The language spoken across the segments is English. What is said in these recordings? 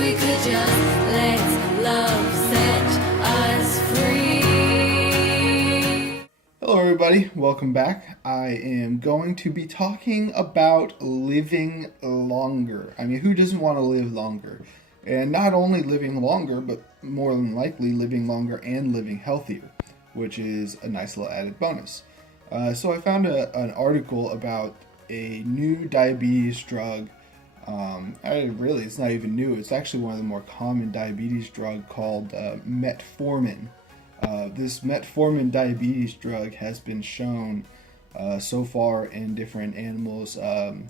we could just let love set us free. Hello everybody, welcome back. I am going to be talking about living longer. I mean, who doesn't want to live longer? And not only living longer, but more than likely living longer and living healthier, which is a nice little added bonus. So I found an article about a new diabetes drug. It's not even new. It's actually one of the more common diabetes drug called metformin. This metformin diabetes drug has been shown so far in different animals,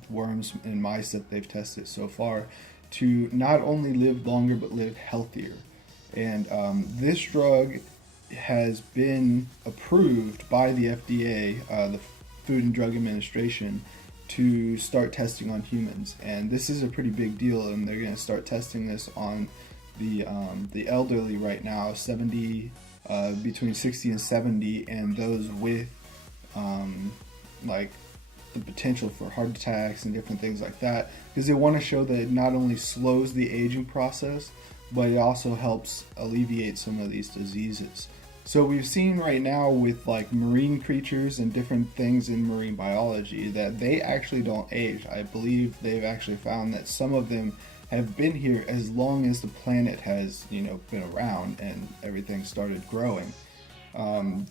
worms and mice that they've tested so far, to not only live longer but live healthier. And this drug has been approved by the FDA, the Food and Drug Administration, to start testing on humans. And this is a pretty big deal, and they're going to start testing this on the elderly right now, between 60 and 70, and those with like the potential for heart attacks and different things like that, because they want to show that it not only slows the aging process, but it also helps alleviate some of these diseases. So we've seen right now with like marine creatures and different things in marine biology that they actually don't age. I believe they've actually found that some of them have been here as long as the planet has, been around and everything started growing. And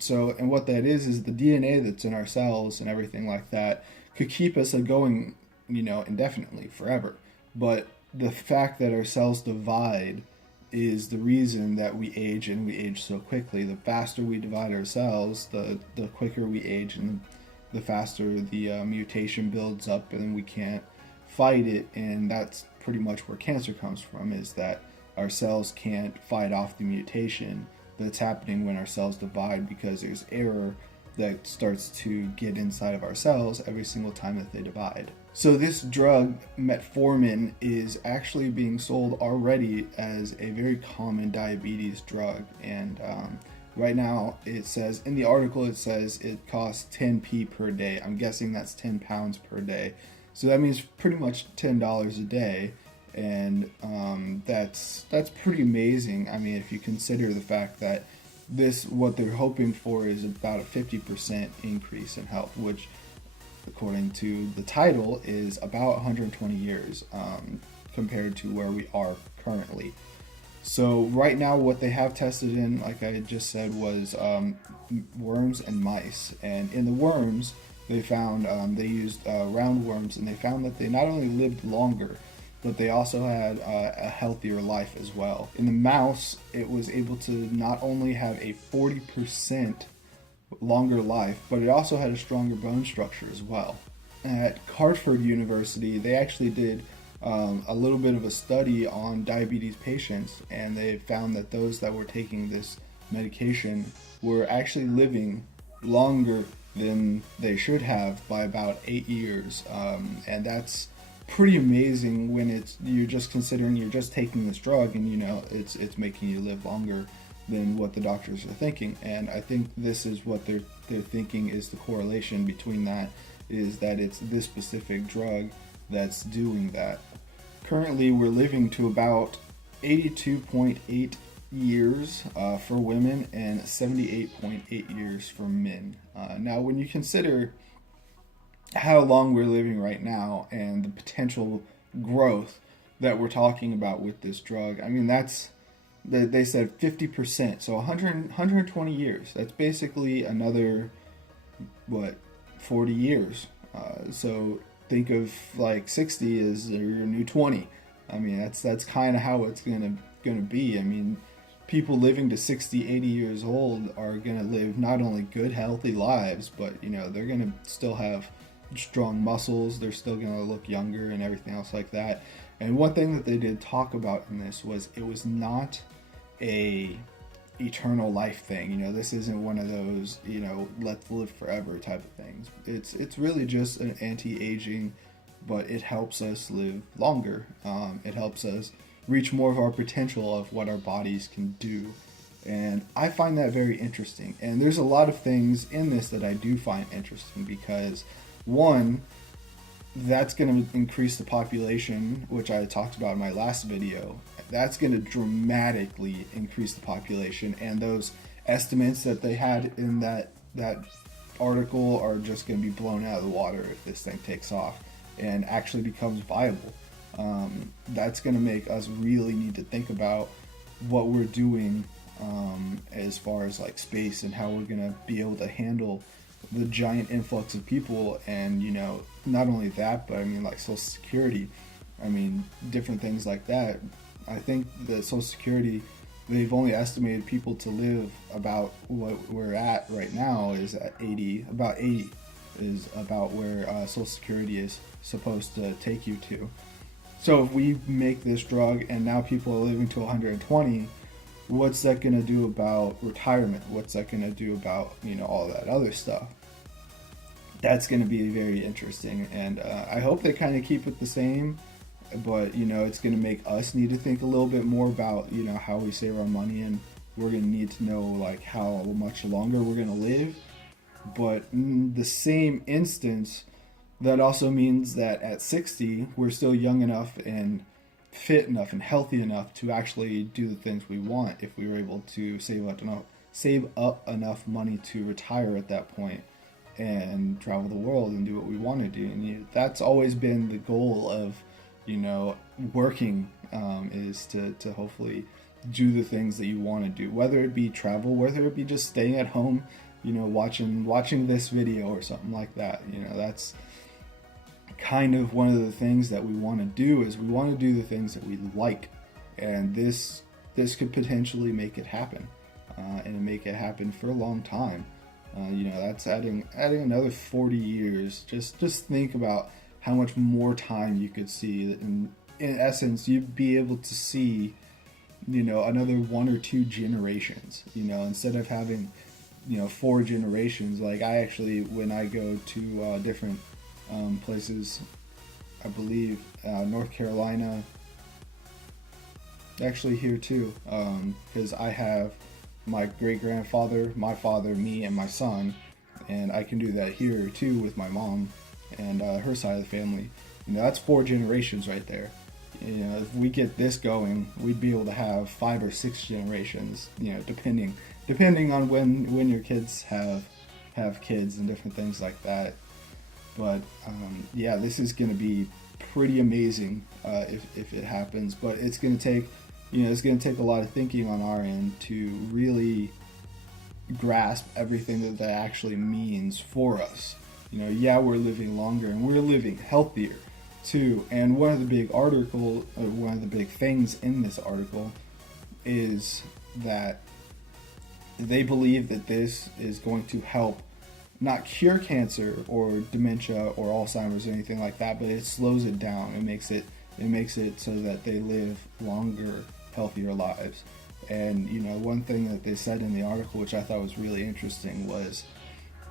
what that is the DNA that's in our cells and everything like that could keep us going, indefinitely, forever. But the fact that our cells divide is the reason that we age, and we age so quickly. The faster we divide our cells, the quicker we age, and the faster the mutation builds up, and we can't fight it. And that's pretty much where cancer comes from, is that our cells can't fight off the mutation that's happening when our cells divide, because there's error that starts to get inside of our cells every single time that they divide. So this drug, metformin, is actually being sold already as a very common diabetes drug. And right now it says, in the article it says it costs 10p per day. I'm guessing that's 10 pounds per day. So that means pretty much $10 a day. And that's pretty amazing. I mean, if you consider the fact that what they're hoping for is about a 50% increase in health, which, according to the title, is about 120 years compared to where we are currently. So right now what they have tested in, like I just said, was worms and mice. And in the worms, they found they used roundworms, and they found that they not only lived longer, but they also had a healthier life as well. In the mouse, it was able to not only have a 40% longer life, but it also had a stronger bone structure as well. At Hartford University, they actually did a little bit of a study on diabetes patients, and they found that those that were taking this medication were actually living longer than they should have by about 8 years. And that's pretty amazing when you're just considering you're just taking this drug, and it's making you live longer than what the doctors are thinking. And I think this is what they're thinking is the correlation between that, is that it's this specific drug that's doing that. Currently we're living to about 82.8 years for women and 78.8 years for men. Now when you consider how long we're living right now and the potential growth that we're talking about with this drug, I mean, they said 50%, so 120 years. That's basically another, 40 years. So think of like 60 as your new 20. I mean, that's kind of how it's gonna be. I mean, people living to 60, 80 years old are gonna live not only good, healthy lives, but they're gonna still have strong muscles. They're still going to look younger and everything else like that. And one thing that they did talk about in this was it was not a eternal life thing. This isn't one of those, let's live forever type of things. It's really just an anti-aging, but it helps us live longer. It helps us reach more of our potential of what our bodies can do. And I find that very interesting. And there's a lot of things in this that I do find interesting, because one, that's going to increase the population, which I talked about in my last video. That's going to dramatically increase the population, and those estimates that they had in that article are just going to be blown out of the water if this thing takes off and actually becomes viable. That's going to make us really need to think about what we're doing as far as like space and how we're going to be able to handle the giant influx of people. And not only that, but I mean, like Social Security, I mean, different things like that. I think that Social Security, they've only estimated people to live about what we're at right now is at 80. About 80 is about where Social Security is supposed to take you to. So if we make this drug and now people are living to 120, what's that going to do about retirement? What's that going to do about all that other stuff? That's going to be very interesting, and I hope they kind of keep it the same. But it's going to make us need to think a little bit more about how we save our money, and we're going to need to know like how much longer we're going to live. But in the same instance, that also means that at 60 we're still young enough and fit enough and healthy enough to actually do the things we want if we were able to save up enough money to retire at that point and travel the world and do what we want to do. And that's always been the goal of working, is to hopefully do the things that you want to do, whether it be travel, whether it be just staying at home, watching this video or something like that. That's kind of one of the things that we want to do, is we want to do the things that we like, and this could potentially make it happen, and make it happen for a long time. That's adding another 40 years. Just think about how much more time you could see. In essence, you'd be able to see, another 1 or 2 generations, instead of having, 4 generations. Like I actually, when I go to different places, I believe North Carolina, actually here too, because I have my great-grandfather, my father, me, and my son, and I can do that here too with my mom and her side of the family. That's 4 generations right there. If we get this going, we'd be able to have 5 or 6 generations, depending on when your kids have kids and different things like that. But this is going to be pretty amazing if it happens. But it's going to take a lot of thinking on our end to really grasp everything that actually means for us. We're living longer and we're living healthier too. And one of the big things in this article is that they believe that this is going to help not cure cancer or dementia or Alzheimer's or anything like that, but it slows it down. It makes it so that they live longer, healthier lives. And one thing that they said in the article, which I thought was really interesting, was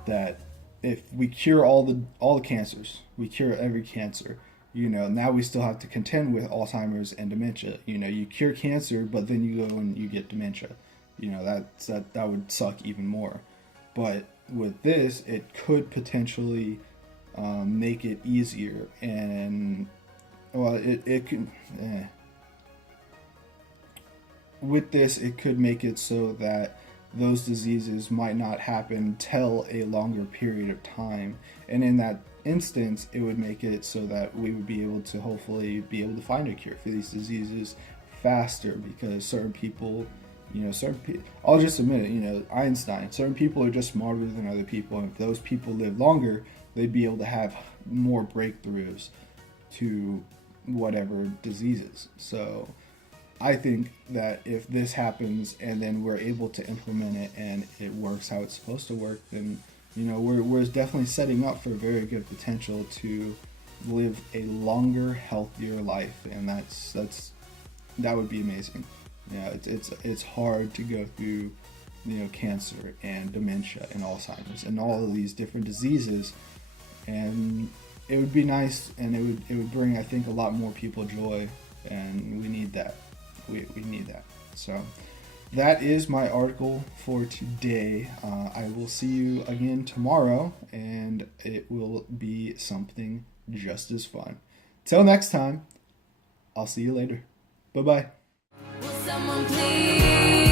that if we cure all the cancers, we cure every cancer, now we still have to contend with Alzheimer's and dementia. You cure cancer, but then you go and you get dementia. That would suck even more. But with this, it could potentially make it easier, and it could. With this, it could make it so that those diseases might not happen till a longer period of time, and in that instance, it would make it so that we would be able to hopefully be able to find a cure for these diseases faster, because certain people. I'll just admit it, Einstein, certain people are just smarter than other people, and if those people live longer, they'd be able to have more breakthroughs to whatever diseases. So I think that if this happens and then we're able to implement it and it works how it's supposed to work, then we're definitely setting up for very good potential to live a longer, healthier life, and that would be amazing. It's hard to go through cancer and dementia and Alzheimer's and all of these different diseases, and it would be nice, and it would bring, I think, a lot more people joy, and we need that. We need that. So that is my article for today. I will see you again tomorrow, and it will be something just as fun. Till next time, I'll see you later. Bye-bye. Will someone please?